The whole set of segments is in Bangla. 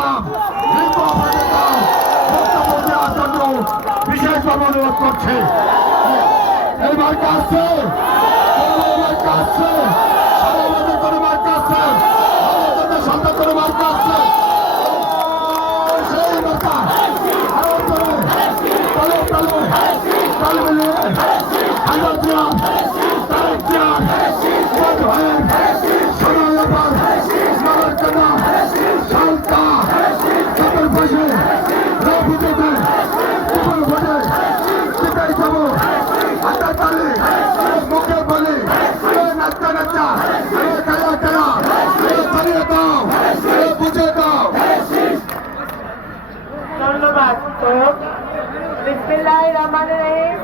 ইসলাম হিন্দু আফ্রিকা বক্তব্য দেওয়ার জন্য বিশেষভাবে অনুরোধ করছে। এই মার্কা আসছে, মার্কা আসছে, আমাদের কোনো মার্কা আসছে, আমাদের সন্তান কোনো মার্কা আসছে, সেই মার্কা আরো চলে চলো চলো চলো মিলিয়ে হাজার জিয়ান তারেক জিয়ান ভাইয়ের সময় ব্যাপার নগর কেনা সালতা চাপের বসে রফিজেতে উপর ভোটে সেটাই যাবো হাতে তালে মুখে বলে নাচা নাচা খেলা খেলা চালিয়ে দাও বুঝে দাও। ধন্যবাদ। বিসমিল্লাহির রহমানির রহিম।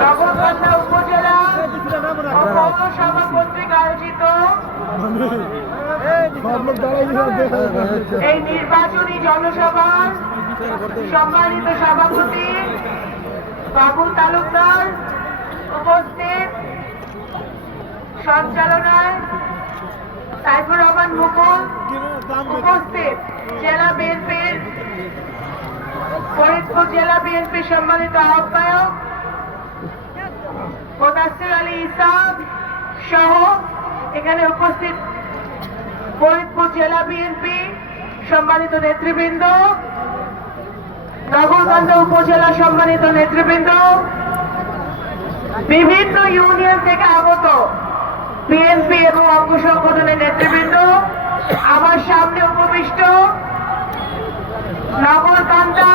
নগরকান্দা উপজেলা পৌরসভা কর্তৃক আয়োজিত এই নির্বাচনী জনসভার সম্মানিত সভাপতি বাবুল তালুকদার উপস্থিত, সঞ্চালনায় সাইফুর রহমান মুকুল উপস্থিত, জেলা বিএনপির ফরিদপুর জেলা বিএনপির সম্মানিত আহ্বায়ক মোদাসির আলী ইসাক সহ এখানে উপস্থিত ফরিদপুর জেলা বিএনপি সম্মানিত নেতৃবৃন্দ, নগরকান্দা উপজেলা সম্মানিত নেতৃবৃন্দ, বিভিন্ন ইউনিয়ন থেকে আগত বিএনপি এবং অঙ্গ সংগঠনের নেতৃবৃন্দ, আমার সামনে উপবিষ্ট নগরকান্দা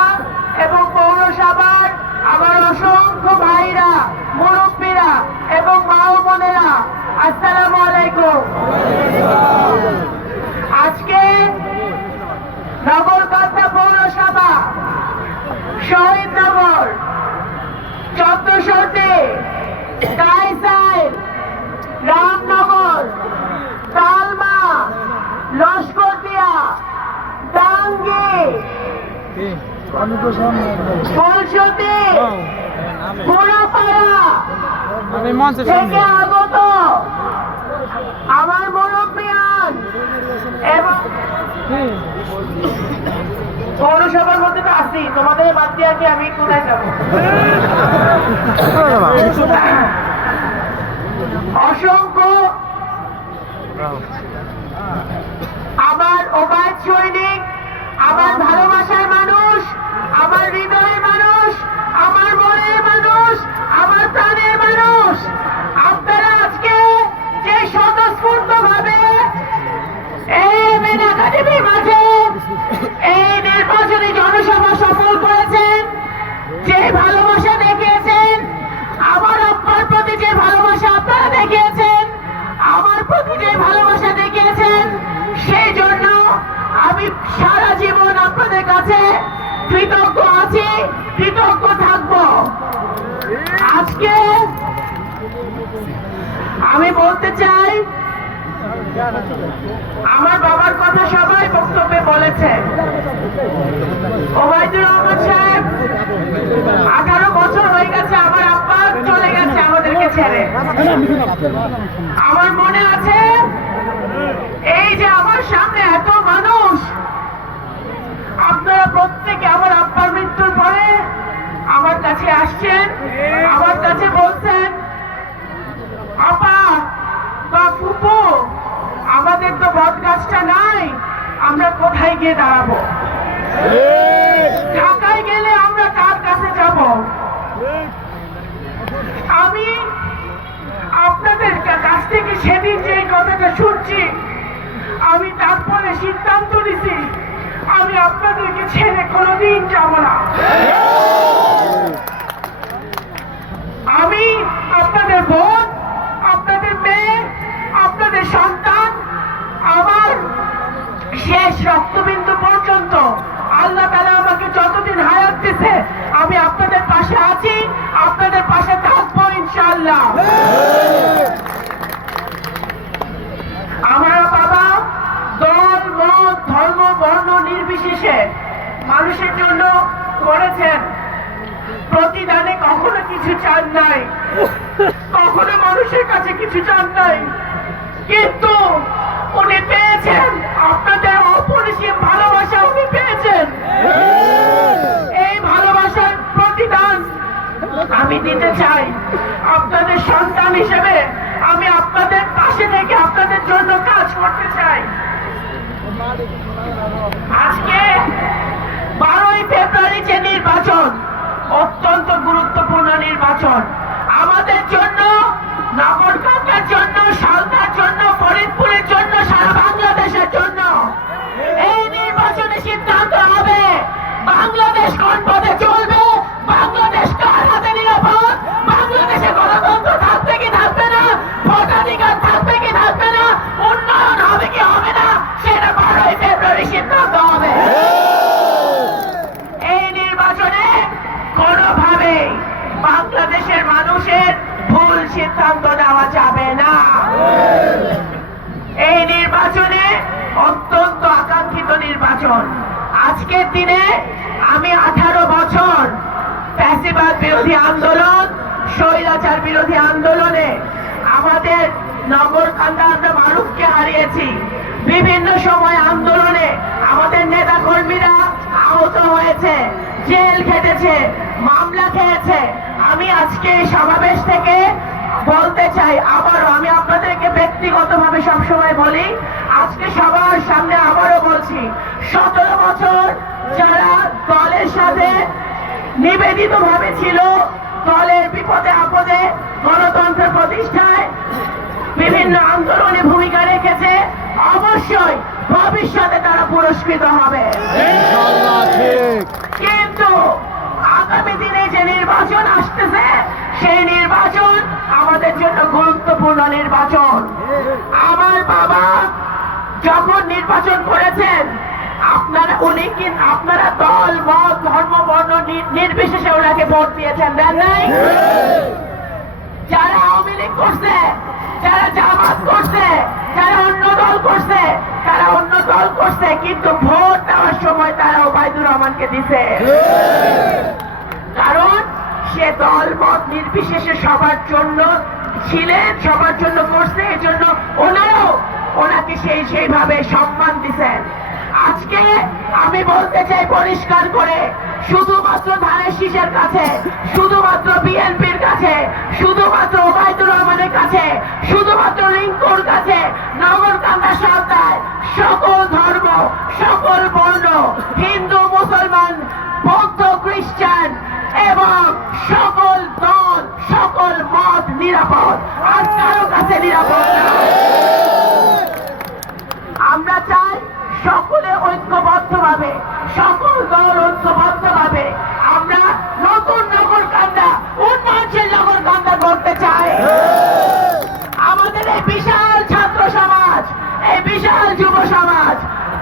এবং পৌরসভার আমার অসংখ্য ভাইরা, মুরব্বীরা এবং মা ও বোনেরা, আসসালামু আলাইকুম। আজকে নগরকান্দা পৌরসভা শহীদনগর, চত্বরতে, কায়সাইল, রামনগর, তালমা, লস্করদিয়া, টাঙ্গী, ফুলসতি, পুরাপাড়া থেকে আগত আমার মুরব্বিয়ান এবং পৌরসভার মধ্যে তো আছি, তোমাদের বাদ দিয়ে আছি, আমি কোথায় যাবো? অসংখ্য আমার ওবায়দ সৈনিক, আমার ভালোবাসার মানুষ, আমার হৃদয়ের মানুষ, আমার মনের মানুষ, আমার প্রাণের মানুষ, আপনারা আজকে যে স্বতঃস্ফূর্ত ভাবে এই মেন একাডেমির মাঝে এই নির্বাচনী জনসভা সফল করেছেন, যে ভালোবাসা দেখিয়েছেন, আমার আপনার প্রতি যে ভালোবাসা আপনারা দেখিয়েছেন, আমার প্রতি যে ভালোবাসা দেখিয়েছেন, সেই জন্য আমি সারা জীবন আপনাদের কাছে কৃতজ্ঞ আছি, কৃতজ্ঞ থাকব। আজকে আমি বলতে চাই, আমার বাবার কথা সবাই বক্তব্যে বলেছে। ওবায়দুর রহমান সাহেব 18 বছর হয়ে গেছে, আমার আব্বা চলে গেছে আমাদেরকে ছেড়ে। আমার মনে আছে, এই যে আমার সামনে এত মানুষ, আপনারা প্রত্যেকে আমার আব্বার মৃত্যুর পরে আমার কাছে আসছেন, আমার কাছে বলছেন, আপা বা ফুপু, আমাদের তো বট গাছটা নাই, আমরা কোথায় গিয়ে দাঁড়াবো? ঢাকায় গেলে আমরা কার কাছে যাব? আমি আপনাদের কাছ থেকে সেদিন যে কথাটা শুনছি, আমি তারপরে সিদ্ধান্ত নিছি আমি আপনাদেরকে ছেড়ে কোনোদিন যাব না। আমি আপনাদের বোন, আপনাদের মেয়ে, আপনাদের সন্তান, আমার শেষ রক্তবিন্দু পর্যন্ত আল্লাহ তাআলা আমাকে যতদিন হায়াত দিয়েছে, আমি আপনাদের পাশে আছি, আপনাদের পাশে থাকবো ইনশাআল্লাহ। আমার বাবা দল, মত, ধর্ম, বর্ণ নির্বিশেষে মানুষের জন্য করেছেন, প্রতিদানে কখনো কিছু চান নাই। কখনো মানুষের কাছে কিছু চান নাই, কিন্তু উনি পেয়েছেন আপনাদের অপরিসীম ভালোবাসা উনি পেয়েছেন। এই ভালোবাসার প্রতিদান আমি দিতে চাই। আপনাদের সন্তান হিসেবে আমি আপনাদের পাশে থেকে আপনাদের জন্য কাজ করতে চাই। আজকে 12ই ফেব্রুয়ারি যে নির্বাচন, অত্যন্ত গুরুত্বপূর্ণ নির্বাচন আমাদের জন্য, নগরকান্দার জন্য, সালদার জন্য, ফরিদপুরের জন্য, সারা বাংলাদেশের জন্য। এই নির্বাচনে সিদ্ধান্ত হবে বাংলাদেশ কোন পথে চলবে, বাংলাদেশ কার হাতে নিরাপদ, বাংলাদেশে গণতন্ত্র থাকবে কি থাকবে না, ভোটাধিকার থাকবে কি থাকবে না, উন্নয়ন হবে কি হবে না, সেটা 12ই ফেব্রুয়ারি সিদ্ধান্ত হবে। এই নির্বাচনে কোনোভাবে বাংলাদেশের মানুষের ভুল সিদ্ধান্ত নেওয়া যাবে না। এই নির্বাচনে অত্যন্ত আকাঙ্ক্ষিত নির্বাচন। আজকের দিনে আমি 18 বছর ফ্যাসিবাদ বিরোধী আন্দোলন, স্বৈরাচার বিরোধী আন্দোলনে আমাদের নগরকান্দা আমরা মানুষকে হারিয়েছি। বিভিন্ন সময় আন্দোলনে আমাদের নেতা কর্মীরা আহত হয়েছে, জেল খেটেছে, মামলা খেয়েছে। আমি আজকে এই সমাবেশ থেকে বলতে চাই, আবারও আমি আপনাদেরকে ব্যক্তিগতভাবে সবসময় বলি, আজকে সবার সামনে আবারও বলছি, 17 বছর যারা দলের সাথে নিবেদিত ভাবে ছিল, দলের বিপদে আপদে গণতন্ত্র প্রতিষ্ঠায় বিভিন্ন আন্দোলনে ভূমিকা রেখেছে, অবশ্যই ভবিষ্যতে তারা পুরস্কৃত হবে। কিন্তু আগামী দিনে যে নির্বাচন আসতেছে, সেই নির্বাচন আমাদের জন্য গুরুত্বপূর্ণ নির্বাচন। আমার বাবা যখন নির্বাচন করেছেন, আপনারা দল মত ধর্ম বর্ণ নির্বিশেষে ওনাকে ভোট দিয়েছেন, দেন নাই? যারা আওয়ামী লীগ করছে, যারা জামাত করছে, যারা অন্য দল করছে, তারা অন্য দল করছে, কিন্তু ভোট দেওয়ার সময় তারা ওবায়দুর রহমানকে দিছে। কারণ সে দল মত নির্বিশেষে সবার জন্য ছিলেন, সবার জন্য করছে, এই জন্য ওনারাও ওনাকে সেইভাবে সম্মান দিচ্ছেন। আজকে আমি বলতে চাই পরিষ্কার করে, শুধুমাত্র ধানের শীষের কাছে, শুধুমাত্র বিএনপির কাছে, শুধুমাত্র ওবায়দুর রহমানের কাছে, শুধুমাত্র রিঙ্কুর কাছে, নগরকান্দা সালদায় সকল ধর্ম, সকল বর্ণ, হিন্দু মুসলমান বৌদ্ধ খ্রিস্টান এবং সকল দল, সকল মত নিরাপদ, আর কারো কাছে নিরাপদ না। আমরা চাই সকলে ঐক্যবদ্ধভাবে, সকল দল ঐক্যবদ্ধভাবে আমরা নতুন নগরকান্দা, উন্নয়নশীল নগরকান্দা করতে চাই। আমাদের এই বিশাল ছাত্র সমাজ, এই বিশাল যুব সমাজ,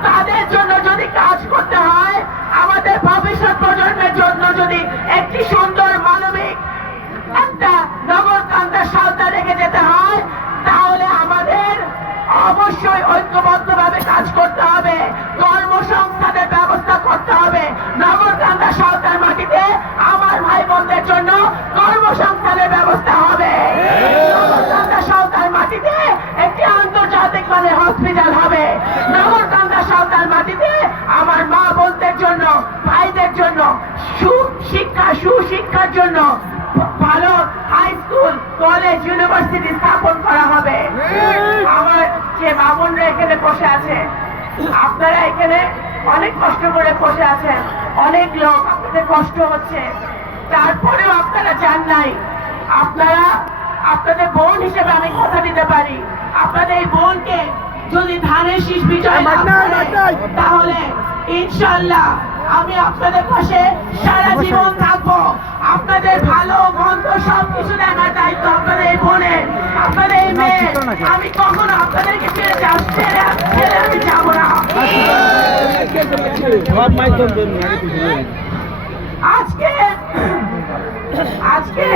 তাদের জন্য যদি কাজ করতে হয়, আমাদের ভবিষ্যৎ প্রজন্মের জন্য যদি একটি সুন্দর মানবিক একটা নগরকান্দা সালদা রেখে যেতে হয়, তাহলে আমাদের অবশ্যই ঐক্যবদ্ধভাবে কাজ করতে হবে, কর্মসংস্থানের ব্যবস্থা করতে হবে। নগরকান্দা সালদার মাটিতে আমার ভাই বোনদের জন্য কর্মসংস্থানের ব্যবস্থা হবে। নগরকান্দা সালদার মাটিতে একটি আন্তর্জাতিক মানের হসপিটাল হবে। নগরকান্দা সালদার মাটিতে আমার মা বোনদের জন্য, ভাইদের জন্য সুশিক্ষার জন্য ভালো হাই স্কুল, কলেজ, ইউনিভার্সিটি স্থাপন করা হবে। আমার যে মা বোনরা এখানে বসে আছে, আপনারা এখানে অনেক কষ্ট করে বসে আছেন, অনেক লোক, আপনাদের কষ্ট হচ্ছে, তারপরেও আপনারা চান নাই। আপনারা আপনাদের বোন হিসেবে আমি কথা দিতে পারি, আপনাদের এই বোনকে যদি ধানের শীষ বিজয় লাভ করে, তাহলে ইনশাআল্লাহ আমি আপনাদের পাশে সারা জীবন থাকবো। আপনাদের ভালো মন্দ সবকিছু দেখার দায়িত্ব আপনাদের এই বোনের, আপনাদের এই মেয়ে। আমি কখনো আপনাদেরকে ছেড়ে আমি যাবো না। আজকে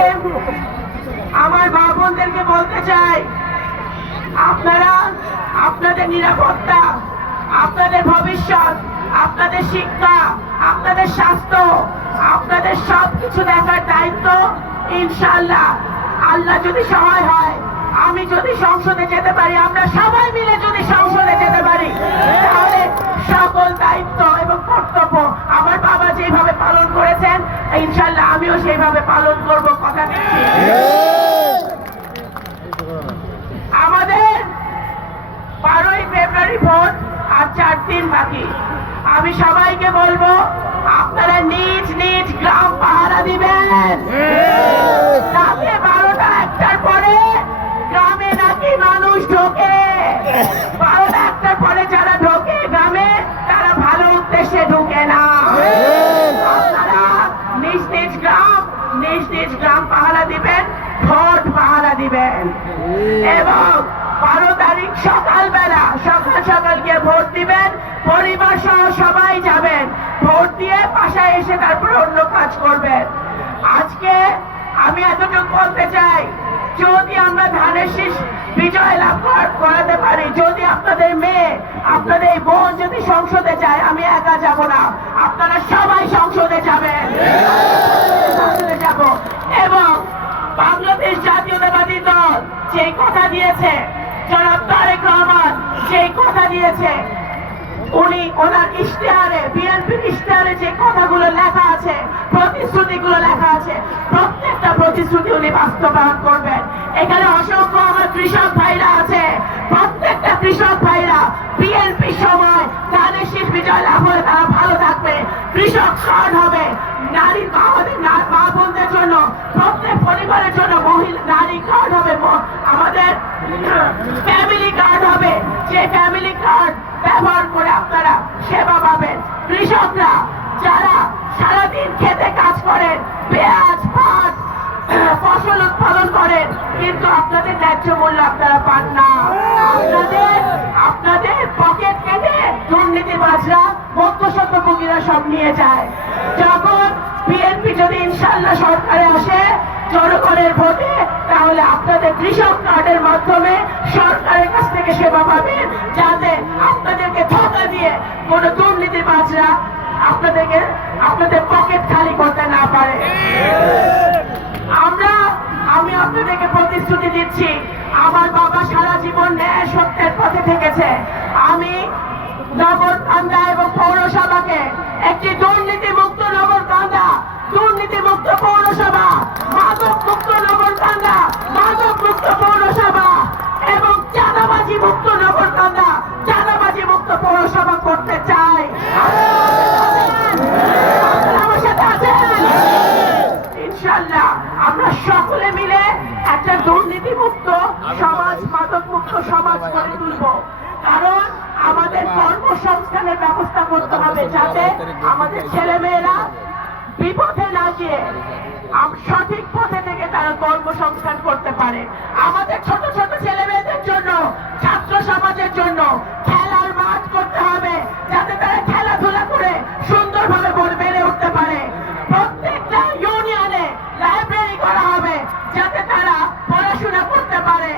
আমার মা বোনদেরকে বলতে চাই, আপনারা আপনাদের নিরাপত্তা, আপনাদের ভবিষ্যৎ, আপনাদের শিক্ষা, আপনাদের স্বাস্থ্য, আপনাদের সবকিছু দেখার দায়িত্ব ইনশাআল্লাহ আল্লাহ যদি সহায় হয়, আমি যদি সংসদে যেতে পারি, আমরা সবাই মিলে যদি সংসদে যেতে পারি, তাহলে সকল দায়িত্ব এবং কর্তব্য আমার বাবা যেভাবে পালন করেছেন, ইনশাল্লাহ আমিও সেইভাবে পালন করব, কথা দিচ্ছি। আমাদের 12ই ফেব্রুয়ারি ভোট, আর 4 দিন বাকি। আমি সবাইকে বলবো, আপনারা নিজ নিজ গ্রাম পাহারা দিবেন। রাতে 12টা 1টার পরে গ্রামে নাকি মানুষ ঢোকে। 12টা 1টার পরে যারা ঢোকে গ্রামে, তারা ভালো উদ্দেশ্যে ঢুকে না। আপনারা নিজ নিজ গ্রাম পাহারা দিবেন, ভোট পাহারা দিবেন, এবং 12 তারিখ সকালবেলা সকাল গিয়ে ভোট দিবেন। পরিবার সহ সবাই যাবেন, ভোট দিয়ে বাসায় এসে তারপরে অন্য কাজ করবেন। আজকে আমি এতটুকু বলতে চাই, যদি আমরা ধানের শীষ বিজয় লাভ করাতে পারি, যদি আপনাদের মেয়ে, আপনাদের বোন যদি সংসদে যায়, আমি একা যাব না, আপনারা সবাই সংসদে যাবেন, সংসদে যাব। এবং বাংলাদেশ জাতীয়তাবাদী দল যে কথা দিয়েছে, জনাব তারেক রহমান যে কথা দিয়েছে, উনি ওনার ইশতেহারে, বিএনপির ইশতেহারে যে কথাগুলো লেখা আছে, প্রতিশ্রুতিগুলো লেখা আছে, প্রত্যেকটা প্রতিশ্রুতি উনি বাস্তবায়ন করবেন। এখানে অসংখ্য আমার কৃষক ভাইরা আছে, প্রত্যেকটা কৃষক ভাইরা বিএনপির সময় ধানের শীষ বিজয় লাভ হলে তারা ভালো থাকবে, কৃষক কার্ড হবে, নারী আমাদের মা বোনদের জন্য, প্রত্যেক পরিবারের জন্য মহিলা নারী কার্ড হবে, আমাদের ফ্যামিলি কার্ড হবে, যে ফ্যামিলি কার্ড ব্যবহার করে আপনারা সেবা পাবেন। কৃষকরা যারা সারাদিন খেতে কাজ করেন, পেঁয়াজ পাট ফসল উৎপাদন করেন, কিন্তু আপনাদের ন্যায্য মূল্য আপনারা পান না। আপনাদের পকেট কেটে দুর্নীতিবাজরা, মধ্যস্বত্বভোগীরা সব নিয়ে যায়। যখন বিএনপি যদি ইনশাল্লাহ সরকারে আসে জনগণের ভোটে, তাহলে আপনাদের কৃষক কার্ডের মাধ্যমে সরকারের কাছ থেকে সেবা পাবেন, যাতে আপনাদেরকে ধোঁকা দিয়ে কোন দুর্নীতিবাজরা আপনাদের পকেট খালি করতে না পারে। আমি আপনাদেরকে প্রতিশ্রুতি দিচ্ছি, আমার বাবা সারা জীবন ন্যায় সত্যের পথে থেকেছে। আমি নগরকান্দা এবং পৌরসভাকে একটি দুর্নীতিমুক্ত নগরকান্দা, দুর্নীতিমুক্ত পৌরসভা, মাদক মুক্ত নগরকান্দা, মাদক মুক্ত পৌরসভা এবং চাঁদাবাজি মুক্ত নগরকান্দা, চাঁদাবাজি মুক্ত পৌরসভা করতে চাই। আমার সাথে আছেন? ইনশাআল্লাহ আমরা সকলে মিলে একটা দুর্নীতিমুক্ত সমাজ, মাদক মুক্ত সমাজ গড়ে তুলব। কারণ আমাদের কর্মসংস্থানের ব্যবস্থা করতে হবে, যাতে আমাদের ছেলেমেয়েরা বিপথে না গিয়ে সঠিক পথে থেকে তারা কর্মসংস্থান করতে পারে। আমাদের ছোট ছোট ছেলে মেয়েদের জন্য, ছাত্র সমাজের জন্য খেলার মাঠ করতে হবে, যাতে তারা খেলাধুলা করে সুন্দরভাবে বেড়ে উঠতে পারে। প্রত্যেকটা ইউনিয়নে লাইব্রেরি করা হবে, যাতে তারা পড়াশোনা করতে পারে।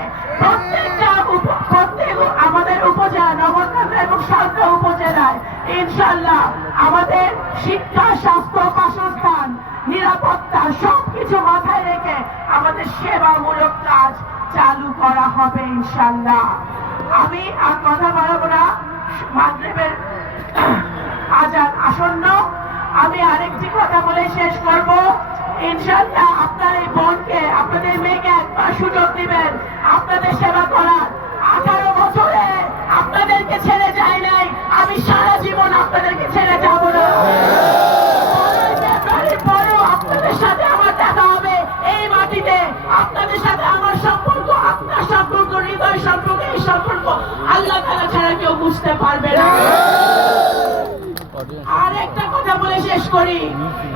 প্রত্যেক আমাদের উপজেলা, নগরকান্দা এবং সালকা উপজেলায় ইনশাআল্লাহ আমাদের শিক্ষা, স্বাস্থ্য, বাসস্থান, নিরাপত্তা সবকিছু মাথায় রেখে আমাদের সেবামূলক কাজ চালু করা হবে ইনশাআল্লাহ। আমি আর কথা বাড়াবো না, মাগরিবের আজান আসন্ন। আমি আরেকটি কথা বলে শেষ করব। ইনশাআল্লাহ আপনার এই বোনকে, আপনাদের মেয়েকে একবার সুযোগ দিবেন আপনাদের সেবা করার। 18 বছরে আপনাদেরকে ছেড়ে যায় নাই, আমি সারা জীবন আপনাদেরকে ছেড়ে যাব না। পরেও আপনাদের সাথে আমার দেখা হবে এই মাটিতে। আপনাদের সাথে আমার সম্পর্ক, আপনার সম্পর্ক, হৃদয় সম্পর্ক, এই সম্পর্ক আল্লাহ তাআলা ছাড়া কেউ বুঝতে পারবে না। আর একটা কথা বলে শেষ করি,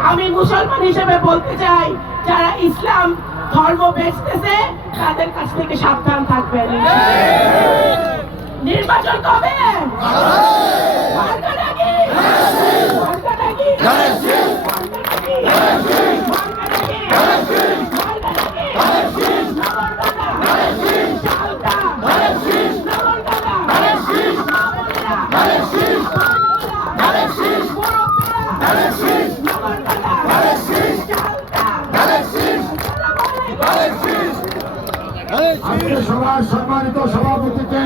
আমি মুসলমান হিসেবে বলতে চাই, যারা ইসলাম ধর্ম বেচতেছে তাদের কাছ থেকে সাবধান থাকবেন। নির্বাচন কবে? Alex আজকে সভার সম্মানিত সভাপতিকে